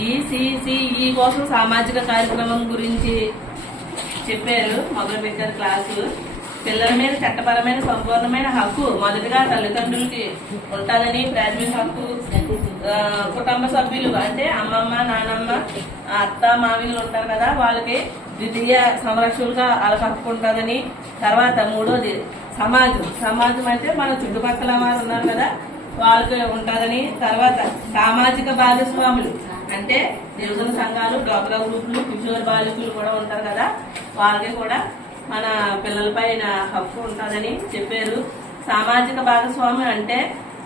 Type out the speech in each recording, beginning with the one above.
ECCE కోసం సామాజిక కార్యక్రమం గురించి చెప్పారు. మొదలు పెట్టారు క్లాసు. పిల్లల మీద చట్టపరమైన సంపూర్ణమైన హక్కు మొదటిగా తల్లిదండ్రులకి ఉంటుందని, ప్రాథమిక హక్కు కుటుంబ సభ్యులు అంటే అమ్మమ్మ, నానమ్మ, అత్త, మామయ్యలు ఉంటారు కదా, వాళ్ళకి ద్వితీయ సంరక్షకులుగా వాళ్ళకి హక్కు ఉంటుందని. తర్వాత మూడోది సమాజం అంటే మన చుట్టుపక్కల వారు ఉన్నారు కదా, వాళ్ళకి ఉంటుందని. తర్వాత సామాజిక భాగస్వాములు అంటే యువజన సంఘాలు, డ్వాక్రా గ్రూపులు, కిషోర్ బాలికలు కూడా ఉంటారు కదా, వాళ్ళకి కూడా మన పిల్లలపైన హక్కు ఉంటుందని చెప్పారు. సామాజిక భాగస్వామ్యం అంటే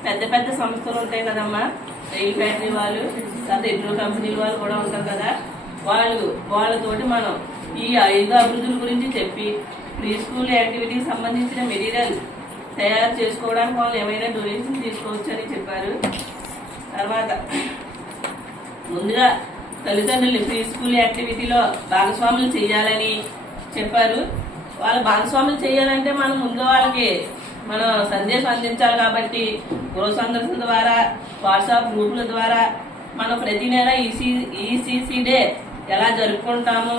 పెద్ద పెద్ద సంస్థలు ఉంటాయి కదమ్మా, రైలు ఫ్యాక్టరీ వాళ్ళు, తర్వాత ఎన్నో కంపెనీల వాళ్ళు కూడా ఉంటారు కదా, వాళ్ళతోటి మనం ఈ 5 అభివృద్ధుల గురించి చెప్పి ప్రీ స్కూల్ యాక్టివిటీకి సంబంధించిన మెటీరియల్ తయారు చేసుకోవడానికి వాళ్ళు ఏమైనా డొనేషన్ తీసుకోవచ్చు అని చెప్పారు. తర్వాత ముందుగా తల్లిదండ్రులు ప్రీ స్కూల్ యాక్టివిటీలో భాగస్వాములు చేయాలని చెప్పారు. వాళ్ళు భాగస్వాములు చేయాలంటే మనం ముందు వాళ్ళకి మనం సందేశం అందించాలి. కాబట్టి గృహ సందర్శన ద్వారా, వాట్సాప్ గ్రూపుల ద్వారా మనం ప్రతి నెల ఈసీసీ డే ఎలా జరుపుకుంటాము,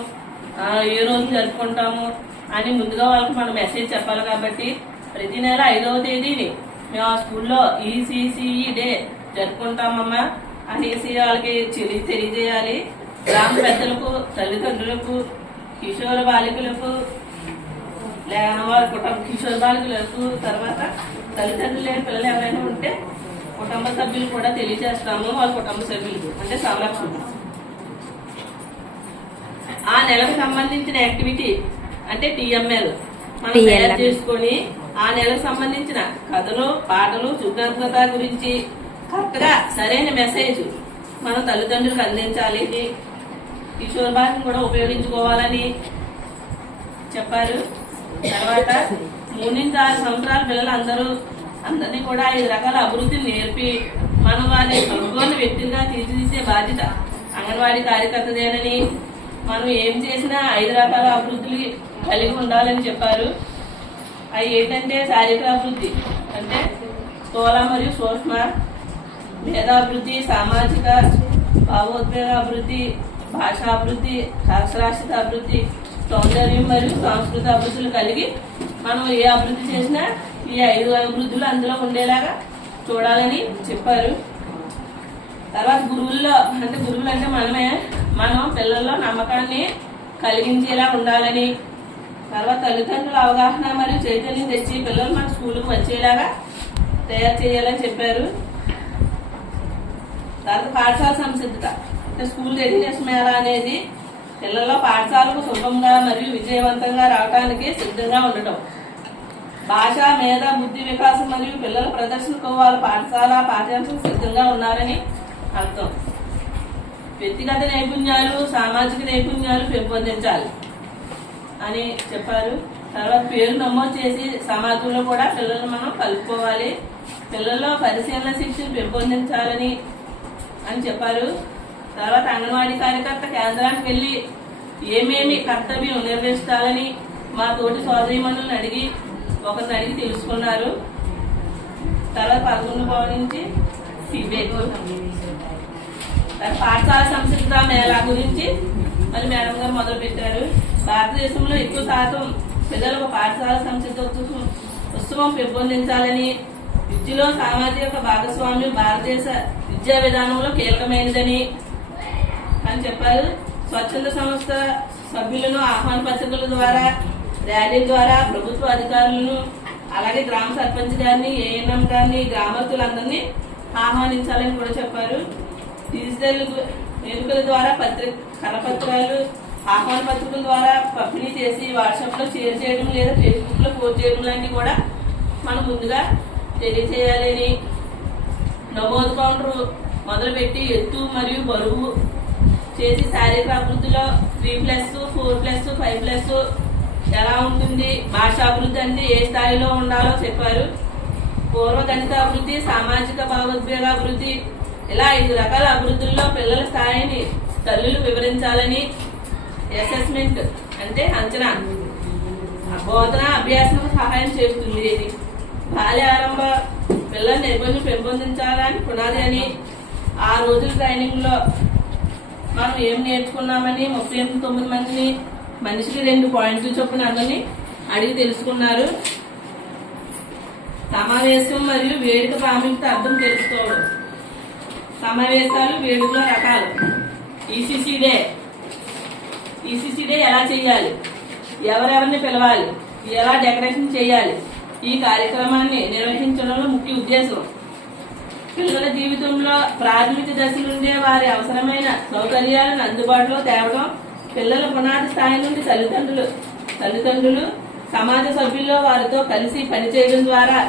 ఏ రోజు జరుపుకుంటాము అని ముందుగా వాళ్ళకి మనం మెసేజ్ చెప్పాలి. కాబట్టి ప్రతి నెల 5వ తేదీని మేము ఆ స్కూల్లో ఈసీసీఈ డే జరుపుకుంటామమ్మా అనేసి వాళ్ళకి తెలియజేయాలి. గ్రామ పెద్దలకు, తల్లిదండ్రులకు, కిషోర బాలికలకు, కిషోర బాలికలకు, తర్వాత తల్లిదండ్రులు లేని పిల్లలు ఎవరైనా ఉంటే కుటుంబ సభ్యులు కూడా తెలియజేస్తాము. వాళ్ళ కుటుంబ సభ్యులకు అంటే సంరక్షకులు. ఆ నెలకు సంబంధించిన యాక్టివిటీ అంటే టీఎంఎల్ మనం తయారు చేసుకొని ఆ నెలకు సంబంధించిన కథలు, పాటలు, సృజనాత్మకత గురించి కరెక్ట్ గా సరైన మెసేజ్ మనం తల్లిదండ్రులకు అందించాలి. కిషోర్ భాషను కూడా ఉపయోగించుకోవాలని చెప్పారు. తర్వాత 3 నుంచి 6 సంవత్సరాల పిల్లలు అందరినీ కూడా 5 రకాల అభివృద్ధిని నేర్పి మనం వారిని సంపూర్ణ వ్యక్తిగా తీర్చిదిద్దే బాధ్యత అంగన్వాడీ కార్యకర్తదేనని, మనం ఏం చేసినా 5 రకాల అభివృద్ధులు కలిగి ఉండాలని చెప్పారు. అవి ఏంటంటే శారీరక అభివృద్ధి అంటే స్థూల మరియు సూక్ష్మ, భేదాభివృద్ధి, సామాజిక భావోద్వేగ అభివృద్ధి, భాషాభివృద్ధి, అక్షరాస్యత అభివృద్ధి, సౌందర్యం మరియు సాంస్కృతిక అభివృద్ధులు కలిగి మనం ఏ అభివృద్ధి చేసినా ఈ 5 అభివృద్ధులు అందులో ఉండేలాగా చూడాలని చెప్పారు. తర్వాత గురువులు అంటే మనం పిల్లల్లో నమ్మకాన్ని కలిగించేలా ఉండాలని, తర్వాత తల్లిదండ్రుల అవగాహన మరియు చైతన్యం తెచ్చి పిల్లలు మన స్కూల్కి వచ్చేలాగా తయారు చేయాలని చెప్పారు. తర్వాత పాఠశాల సంసిద్ధత అంటే స్కూల్ రెడీనెస్ మేళ అనేది పిల్లల్లో పాఠశాలకు సులభంగా మరియు విజయవంతంగా రావడానికి సిద్ధంగా ఉండటం. భాష, మేధ, బుద్ధి వికాసం మరియు పిల్లల ప్రదర్శనకు వాళ్ళ పాఠ్యాంశం సిద్ధంగా ఉన్నారని అర్థం. వ్యక్తిగత నైపుణ్యాలు, సామాజిక నైపుణ్యాలు పెంపొందించాలి అని చెప్పారు. తర్వాత పేరు నమోదు చేసి సమాజంలో కూడా పిల్లలు మనం కలుపుకోవాలి. పిల్లల్లో పరిశీలన శిక్షణ పెంపొందించాలని అని చెప్పారు. తర్వాత అంగన్వాడీ కార్యకర్త కేంద్రానికి వెళ్ళి ఏమేమి కర్తవ్యం నిర్వహించాలని మా తోటి సోదరీమణులను ఒకరిని అడిగి తెలుసుకున్నారు. తర్వాత 11 నుంచి ఫీడ్బ్యాక్. పాఠశాల సంసిద్ధత మేళా గురించి మళ్ళీ మేడం గారు మొదలు పెట్టారు. భారతదేశంలో ఎక్కువ శాతం పిల్లలకు పాఠశాల సంసిద్ధ ఉత్సవం పెంపొందించాలని, విద్యలో సామాజిక భాగస్వామ్యం భారతదేశ విద్యా విధానంలో కీలకమైనదని అని చెప్పారు. స్వచ్ఛంద సంస్థ సభ్యులను ఆహ్వాన పత్రికల ద్వారా, ర్యాలీల ద్వారా ప్రభుత్వ అధికారులను, అలాగే గ్రామ సర్పంచ్ గారిని, ఏఎన్ఎం గారిని, గ్రామస్తులందరినీ ఆహ్వానించాలని కూడా చెప్పారు. డిజిటల్ వేదికల ద్వారా కరపత్రాలు, ఆహ్వాన పత్రికల ద్వారా పంపిణీ చేసి వాట్సాప్ లో షేర్ చేయడం లేదా ఫేస్బుక్ లో పోస్ట్ చేయడం లాంటివి కూడా మనం ముందుగా తెలియజేయాలని, నమోదు కౌంటర్ మొదలుపెట్టి ఎత్తు మరియు బరువు చేసి శారీరక అభివృద్ధిలో 3+, 4+, 5+ ఎలా ఉంటుంది, భాషాభివృద్ధి అంటే ఏ స్థాయిలో ఉండాలో చెప్పారు. పూర్వగణిత అభివృద్ధి, సామాజిక భావోద్వేగ అభివృద్ధి, ఇలా 5 రకాల అభివృద్ధుల్లో పిల్లల స్థాయిని తల్లులు వివరించాలని. అసెస్మెంట్ అంటే అంచనా, బోధన అభ్యాసం సహాయం చేస్తుంది. ఇది బాల్య ఆరంభ పిల్లల నైపుణ్యం పెంపొందించాలని పునాది అని ఆ రోజుల ట్రైనింగ్ లో మనం ఏం నేర్చుకున్నామని 39 మందిని మనిషికి 2 పాయింట్లు చొప్పున అందరినీ అడిగి తెలుసుకున్నారు. సమావేశం మరియు వేడుక ప్రాముఖ్యత అర్థం తెలుసుకోవడం. సమావేశాలు వేడుకల రకాలు. ఈసీసీ డే ఎలా చేయాలి, ఎవరెవరిని పిలవాలి, ఎలా డెకరేషన్ చేయాలి, ఈ కార్యక్రమాన్ని నిర్వహించడంలో ముఖ్య ఉద్దేశం పిల్లల జీవితంలో ప్రాథమిక దశ నుండే వారి అవసరమైన సౌకర్యాలను అందుబాటులో తేవడం, పిల్లల పునాది స్థాయి నుండి తల్లిదండ్రులు సమాజ సభ్యుల్లో వారితో కలిసి పనిచేయడం ద్వారా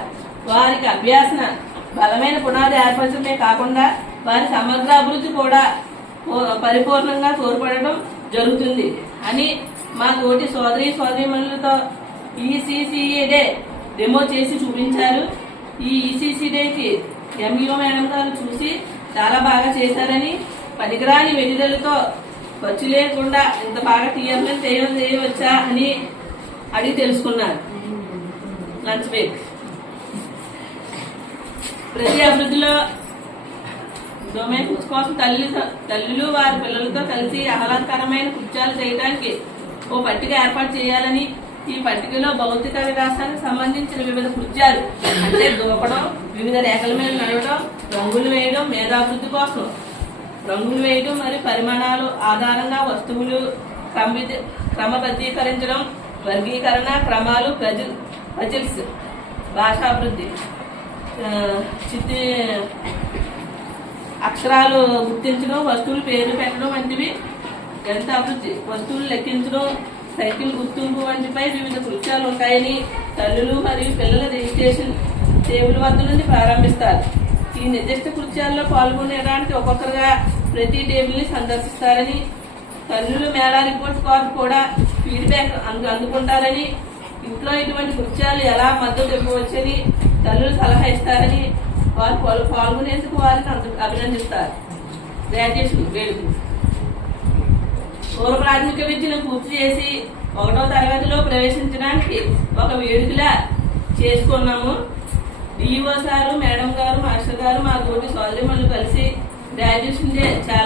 వారికి అభ్యాసన బలమైన పునాది ఏర్పరచడమే కాకుండా వారి సమగ్ర అభివృద్ధి కూడా పరిపూర్ణంగా తోడ్పడడం జరుగుతుంది అని మా తోటి సోదరీమణులతో ఈసీసీఏ డే డెమో చేసి చూపించారు. ఈ ఈసీసీ డేకి ఎంఈఓ మేడం గారు చూసి చాలా బాగా చేశారని, పనికిరాని మెటీరియల్తో ఖర్చు లేకుండా ఇంత బాగా టీఎంఎల్ చేయవచ్చా అని అడిగి తెలుసుకున్నారు. Lunch break. ప్రతి అభివృద్ధిలో డొమైన్స్ కోసం తల్లులు వారి పిల్లలతో కలిసి ఆహ్లాదకరమైన కృత్యాలు చేయడానికి ఓ పట్టిక ఏర్పాటు చేయాలని, ఈ పట్టికలో భౌతిక వికాసానికి సంబంధించిన వివిధ కృత్యాలు అంటే దూకడం, వివిధ రేఖల మీద నడవడం, రంగులు వేయడం, మేధాభివృద్ధి కోసం రంగులు వేయడం మరియు పరిమాణాలు ఆధారంగా వస్తువులు క్రమబద్ధీకరించడం, వర్గీకరణ క్రమాలు, పజిల్స్, భాషాభివృద్ధి, అక్షరాలు గుర్తించడం, వస్తువులు పేర్లు పెట్టడం వంటివి, గణిత అభివృద్ధి, వస్తువులు లెక్కించడం, సైకిల్ గుర్తింపు వంటిపై వివిధ కృత్యాలు ఉంటాయని తల్లులు మరియు పిల్లల రిజిస్ట్రేషన్ టేబుల్ వద్ద నుండి ప్రారంభిస్తారు. ఈ నిర్దిష్ట కృత్యాల్లో పాల్గొనడానికి ఒక్కొక్కరుగా ప్రతి టేబుల్ ని సందర్శిస్తారని, తల్లులు మేళా రిపోర్ట్ కార్డు కూడా ఫీడ్బ్యాక్ అందుకుంటారని, ఇంట్లో ఇటువంటి కృత్యాలు ఎలా మద్దతు ఇవ్వవచ్చని తల్లులు సలహా ఇస్తారని, వారు పాల్గొనేందుకు వారిని అభినందిస్తారు. గ్రాడ్యుయేషన్ వేడుక. పూర్వ ప్రాథమిక విద్యను పూర్తి చేసి 1వ తరగతిలో ప్రవేశించడానికి ఒక వేడుకలా చేసుకున్నాము. డిఈఓ సారు, మేడం గారు, మాస్టర్ గారు, మా తోటి సోదరిమణులు కలిసి గ్రాడ్యుయేషన్ డే చాలా